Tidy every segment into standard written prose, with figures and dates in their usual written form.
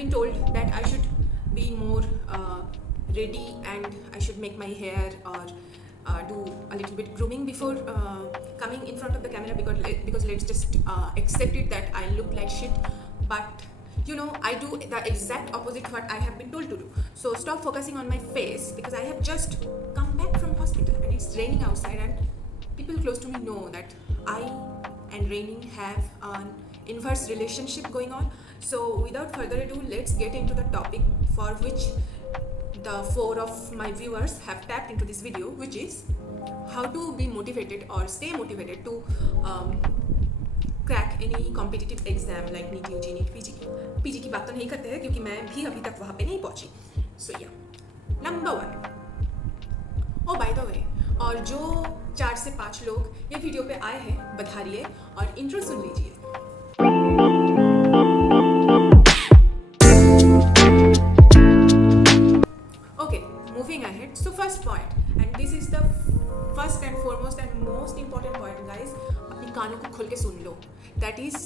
been told that I should be more ready and I should make my hair or do a little bit grooming before coming in front of the camera, because let's just accept it that I look like shit. But you know, I do the exact opposite what I have been told to do. So stop focusing on my face, because I have just come back from hospital and it's raining outside, and people close to me know that I and raining have an inverse relationship going on. So without further ado, let's get into the topic for which the 4 of my viewers have tapped into this video, which is how to be motivated or stay motivated to crack any competitive exam like NEET UG NEET PG की बात तो नहीं करते हैं क्योंकि मैं भी अभी तक वहाँ पे नहीं पहुँची. सो या number 1, oh by the way, और जो 4 से 5 लोग ये वीडियो पे आए हैं बधाइए और इंट्रो सुन लीजिए. Okay, moving ahead. So first point, and this is the first and foremost and most important point guys, अपनी कानों को खोल के सुन लो. That is,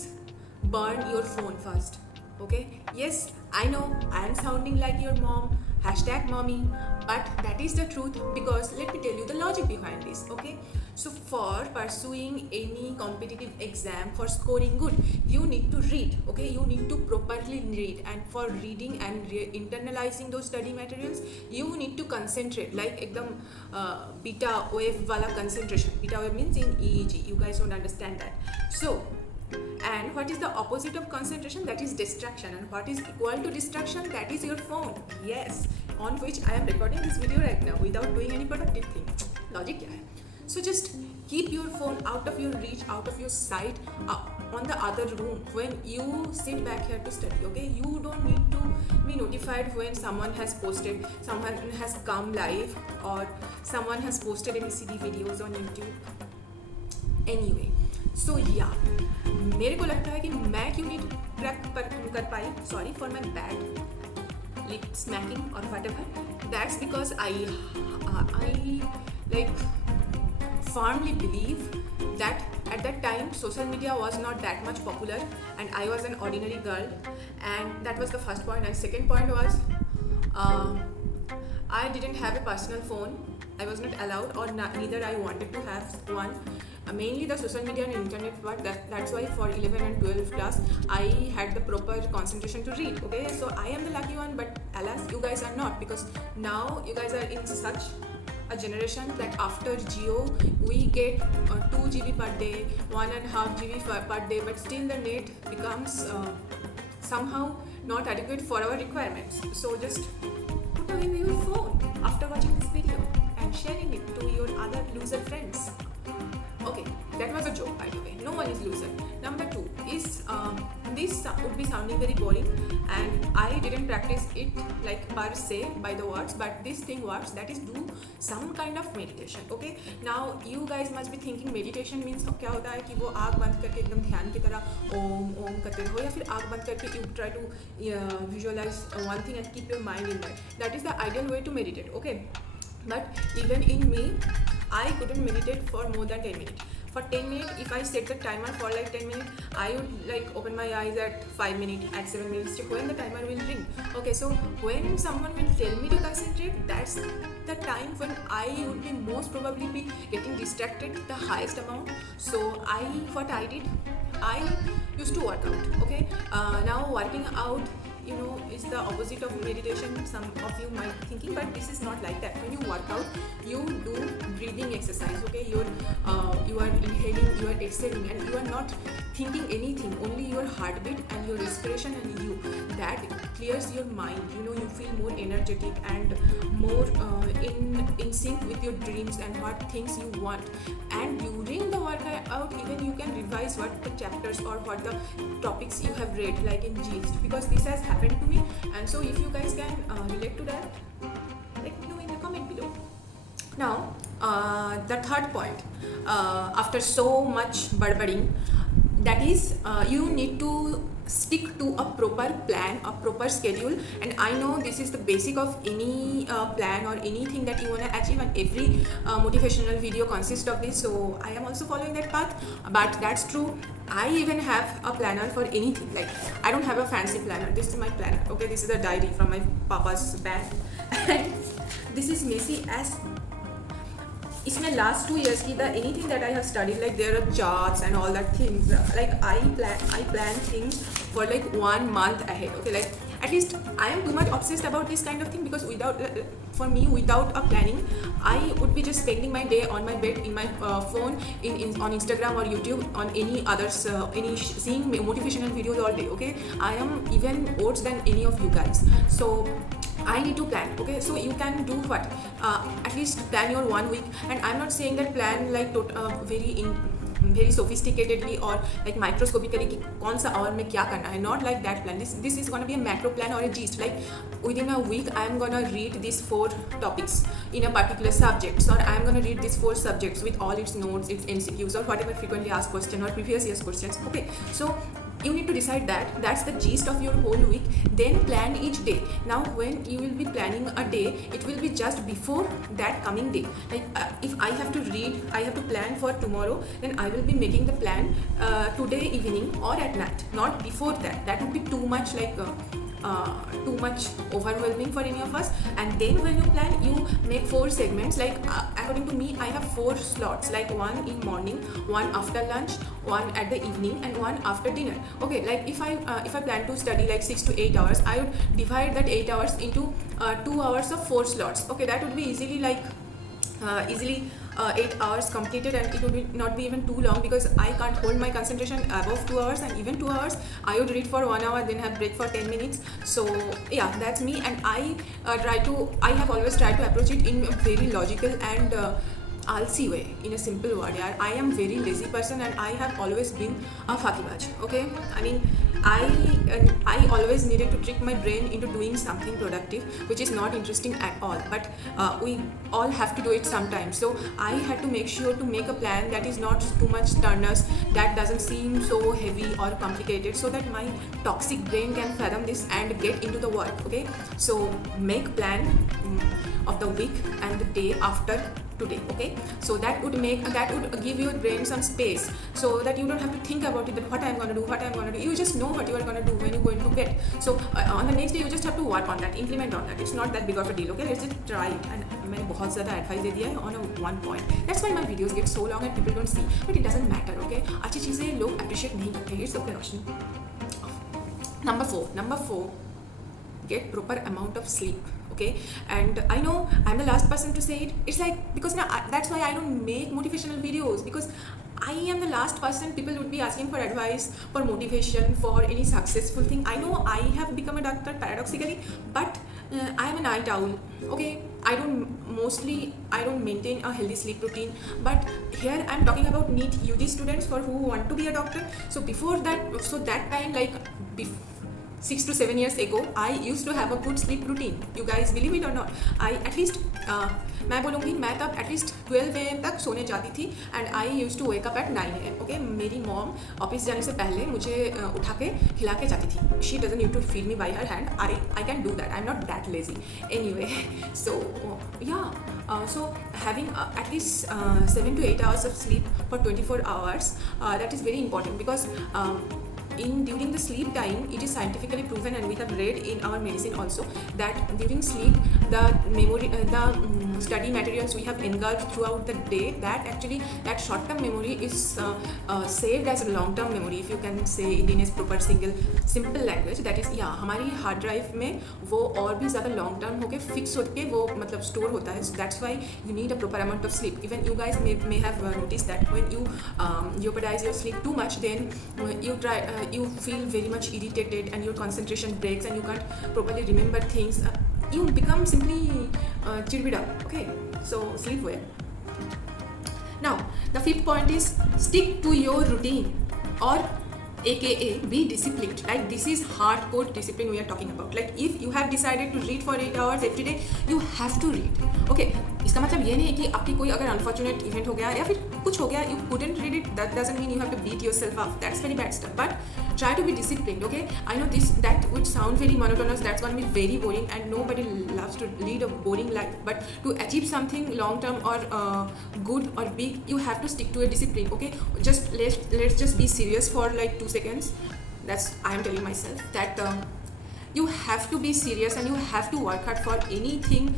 burn your phone first. Okay, yes, I know I am sounding like your mom, #mommy, but that is the truth, because let me tell you the logic behind this. Okay, so for pursuing any competitive exam, for scoring good, you need to read. Okay, you need to properly read, and for reading and internalizing those study materials, you need to concentrate like ekdam beta wave wala concentration. Beta wave means in EEG. You guys don't understand that. So, and what is the opposite of concentration? That is distraction. And what is equal to distraction? That is your phone. Yes, on which I am recording this video right now without doing any productive thing. Logic kya hai? So just keep your phone out of your reach, out of your sight, on the other room when you sit back here to study. Okay, you don't need to be notified when someone has posted, someone has come live, or someone has posted any silly videos on YouTube. Anyway, so yeah, मेरे को लगता है कि मैं क्यों नहीं crack कर पाई, sorry for my bad lip smacking और whatever. That's because I like firmly believe that at that time social media was not that much popular and I was an ordinary girl, and that was the first point. And second point was I didn't have a personal phone. I was not allowed, or neither I wanted to have one. Mainly the social media and internet, but that's why for 11 and 12 class I had the proper concentration to read. Okay, so I am the lucky one, but alas, you guys are not, because now you guys are in such a generation that after Jio we get 2 GB per day, 1.5 GB per day, but still the net becomes somehow not adequate for our requirements. So just put away your phone after watching this video and sharing it to your other loser friends. Okay, that was a joke, by the way. No one is loser. Number 2 is this would be sounding very boring, and I didn't practice it like per se by the words, but this thing works. That is, do some kind of meditation. Okay, now you guys must be thinking meditation means क्या होता है कि वो आँख बंद करके एकदम ध्यान की तरह ओम ओम करते रहो, या फिर आँख बंद करके you try to visualize one thing and keep your mind in that. That is the ideal way to meditate. Okay, but even in me, I couldn't meditate for more than 10 minutes. For 10 minutes, if I set the timer for like 10 minutes, I would like open my eyes at 5 minutes, at 7 minutes, when the timer will ring. Okay, so when someone will tell me to concentrate, that's the time when I would be most probably be getting distracted the highest amount. So what I did, I used to work out. Okay, now working out, you know, is the opposite of meditation. Some of you might be thinking, but this is not like that. When you work out, you do breathing exercise. Okay, you are inhaling, you are exhaling, and you are not thinking anything. Only your heartbeat and your respiration and you. That clears your mind. You know, you feel more energetic and more in sync with your dreams and what things you want. And during the workout, even you can revise what the chapters or what the topics you have read, like in gist, because this has happened to me. And so if you guys can relate to that, let me know in the comment below. Now the third point, after so much badbading, that is, you need to stick to a proper plan, a proper schedule. And I know this is the basic of any plan or anything that you want to achieve, and every motivational video consists of this. So I am also following that path, but that's true. I even have a planner for anything. Like, I don't have a fancy planner. This is my planner. Okay, this is a diary from my papa's bag, and this is messy as. इसमें last 2 years की the anything that I have studied, like there are charts and all that things, like I plan things for like 1 month ahead. Okay, like at least I am too much obsessed about this kind of thing, because for me without a planning, I would be just spending my day on my bed in my phone, on Instagram or YouTube, on any others, seeing motivational videos all day. Okay, I am even worse than any of you guys. So I need to plan. Okay, so you can do what? At least plan your 1 week, and I'm not saying that plan like very sophisticatedly or like microscopically कि कौन सा hour में क्या करना है. Not like that plan. This is gonna be a macro plan or a gist. Like within a week, I'm gonna read these 4 topics in a particular subjects, or I'm gonna read these 4 subjects with all its notes, its MCQs, or whatever frequently asked question or previous year's questions. Okay, so you need to decide that. That's the gist of your whole week. Then plan each day. Now when you will be planning a day, it will be just before that coming day. Like if I have to read, I have to plan for tomorrow, then I will be making the plan today evening or at night, not before that. That would be too much too much overwhelming for any of us. And then when you plan, you make 4 segments. Like according to me, I have 4 slots, like 1 in morning, 1 after lunch, 1 at the evening, and 1 after dinner. Okay, like if I plan to study like 6 to 8 hours, I would divide that 8 hours into 2 hours of 4 slots. Okay, that would be easily 8 hours completed, and it would not be even too long, because I can't hold my concentration above 2 hours. And even 2 hours, I would read for 1 hour, then have break for 10 minutes. So yeah, that's me. And I have always tried to approach it in a very logical and आलसी way, in a simple word. यार, I am very lazy person, and I have always been a फाकीबाज. Okay, I mean, I always needed to trick my brain into doing something productive, which is not interesting at all. But we all have to do it sometimes. So I had to make sure to make a plan that is not too much strenuous, that doesn't seem so heavy or complicated, so that my toxic brain can fathom this and get into the work. Okay, so make plan of the week and the day after today. Okay, so that would give your brain some space, so that you don't have to think about it, that what I'm gonna do. You just know what you are gonna do when you go into bed. So on the next day, you just have to work on that, implement on that. It's not that big of a deal. Okay, let's just try it. And मैंने बहुत ज़्यादा advice दे दिया है on a one point. That's why my videos get so long and people don't see, but it doesn't matter. Okay, अच्छी चीज़ें लोग appreciate नहीं करते. It's okay, Roshni. Number 4, get proper amount of sleep. Okay, and I know I'm the last person to say it. It's like, because now that's why I don't make motivational videos, because I am the last person people would be asking for advice, for motivation, for any successful thing. I know I have become a doctor paradoxically, but I am a night owl. Okay, I don't maintain a healthy sleep routine. But here I'm talking about NEET UG students for who want to be a doctor. So before that time, like 6 to 7 years ago, I used to have a good sleep routine. You guys believe it or not, I at least मैं बोलूँगी, मैं तब at least 12 AM तक सोने जाती थी, and I use to wake up at 9 AM. Okay, मेरी mom office जाने से पहले मुझे उठा के खिला के जाती थी. She doesn't need to feed me by her hand. I can do that. I am not that lazy anyway. So so having at least 7 to 8 hours of sleep for 24 hours, that is very important, because during the sleep time, it is scientifically proven, and we have read in our medicine also, that during sleep, the memory, study materials we have engulfed throughout the day, that short-term memory is saved as a long-term memory, if you can say it in a proper simple language. That is, हमारी hard drive में वो और भी ज़्यादा long term होके fix होके वो मतलब स्टोर होता है. That's why you need a proper amount of sleep. Even you guys may have noticed that when you jeopardize your sleep too much, then you feel very much irritated, and your concentration breaks, and you can't properly remember things. You become simply chirbida. Okay, so sleep well. Now the 5th point is stick to your routine, or aka be disciplined. Like, this is hardcore discipline we are talking about. Like, if you have decided to read for 8 hours every day, you have to read. Okay, इसका मतलब ये नहीं है कि आपकी कोई अगर unfortunate event हो गया या फिर कुछ हो गया, you couldn't read it, that doesn't mean you have to beat yourself up. That's very bad stuff. But try to be disciplined, okay? I know that would sound very monotonous, that's going to be very boring, and nobody loves to lead a boring life. But to achieve something long term or good or big, you have to stick to a discipline, okay? Let's just be serious for like 2 seconds. That's I am telling myself that you have to be serious and you have to work hard for anything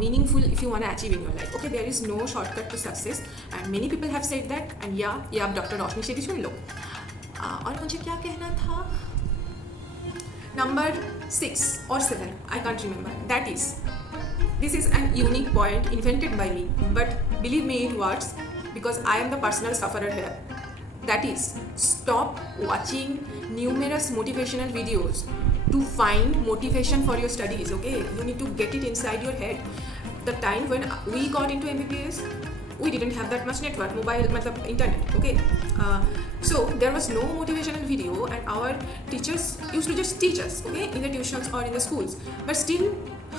meaningful if you want to achieve in your life, okay? There is no shortcut to success, and many people have said that, and ये आप doctor रोशनी से भी सुन लो. और मुझे क्या कहना था, number 6 or 7, I can't remember. That is, this is an unique point invented by me, but believe me, it works because I am the personal sufferer here. That is, stop watching numerous motivational videos to find motivation for your studies, okay? You need to get it inside your head. The time when we got into MBBS, we didn't have that much network, mobile, matlab internet, okay? So there was no motivational video, and our teachers used to just teach us, okay, in the tuitions or in the schools. But still,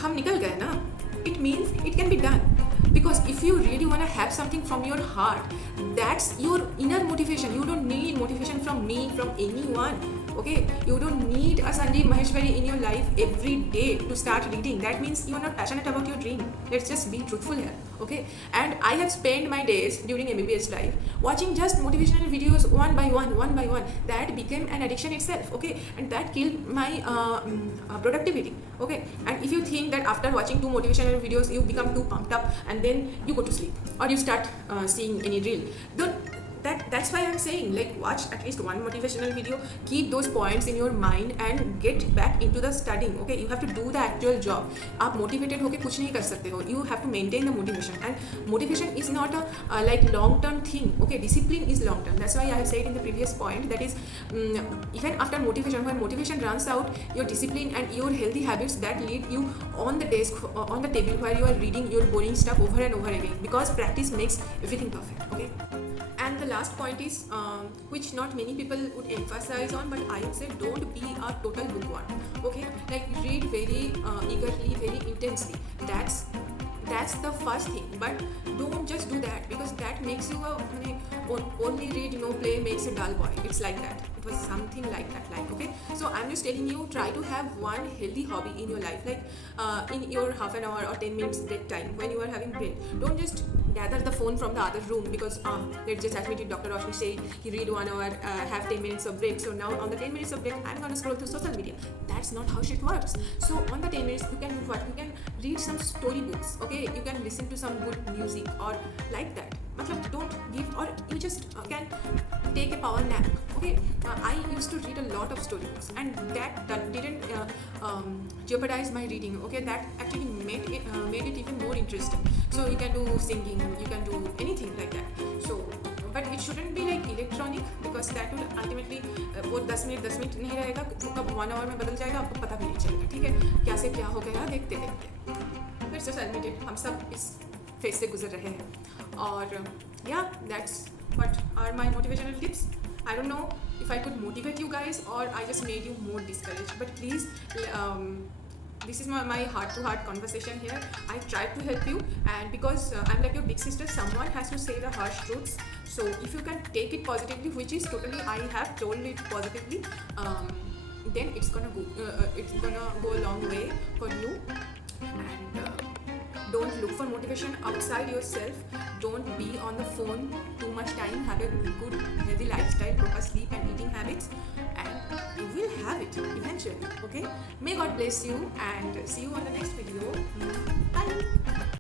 हम निकल गए ना. It means it can be done. Because if you really want to have something from your heart, that's your inner motivation. You don't need motivation from me, from anyone, okay? You don't need a Sandeep Maheshwari in your life every day to start reading. That means you are not passionate about your dream. Let's just be truthful here, okay? And I have spent my days during MBBS life watching just motivational videos one by one. That became an addiction itself, okay? And that killed my productivity, okay? And if you think that after watching 2 motivational videos you become too pumped up and then you go to sleep or you start seeing any reel, that's why I'm saying, like, watch at least one motivational video, keep those points in your mind and get back into the studying, okay? You have to do the actual job. आप motivated होके कुछ नहीं कर सकते हो. You have to maintain the motivation, and motivation is not a like long term thing, okay? Discipline is long term. That's why I have said in the previous point, that is, even after motivation, when motivation runs out, your discipline and your healthy habits that lead you on the desk, on the table where you are reading your boring stuff over and over again, because practice makes everything perfect, okay? And the last point is, which not many people would emphasize on, but I would say, don't be a total bookworm, okay? Like, read very eagerly, very intensely. That's the first thing. But don't just do that, because that makes you only read, no play makes a dull boy. It's like that. It was something like that line, okay? So I'm just telling you, try to have one healthy hobby in your life, like in your half an hour or 10 minutes break time when you are having break. Don't just gather the phone from the other room, because let's just admit it, Dr. Roshni said he read 1 hour, have 10 minutes of break. So now on the 10 minutes of break, I'm going to scroll through social media. That's not how shit works. So on the 10 minutes, you can do what? You can read some storybooks, okay? You can listen to some good music or like that. Don't give, or you just can take a power nap, okay? I used to read a lot of storybooks, and that didn't jeopardize my reading, okay? That actually made it even more interesting. So you can do singing, you can do anything like that. So, but it shouldn't be like electronic, because that will ultimately वो 10 minute नहीं रहेगा, वो कब 1 hour में बदल जाएगा, आपको पता भी नहीं चलेगा, ठीक है? क्या से क्या हो गया देखते Let's just admit it, हम सब इस फेज से गुजर रहे हैं. और yeah, that's what are my motivational tips. I don't know if I could motivate you guys or I just made you more discouraged, but please, this is my heart-to-heart conversation here. I tried to help you, and because I'm like your big sister, someone has to say the harsh truths. So if you can take it positively, which is totally, I have told it positively, then it's gonna go a long way for you. And don't look for motivation outside yourself. Don't be on the phone too much time. Have a good healthy lifestyle, proper sleep and eating habits, and you will have it eventually, okay? May God bless you, and see you on the next video. Bye.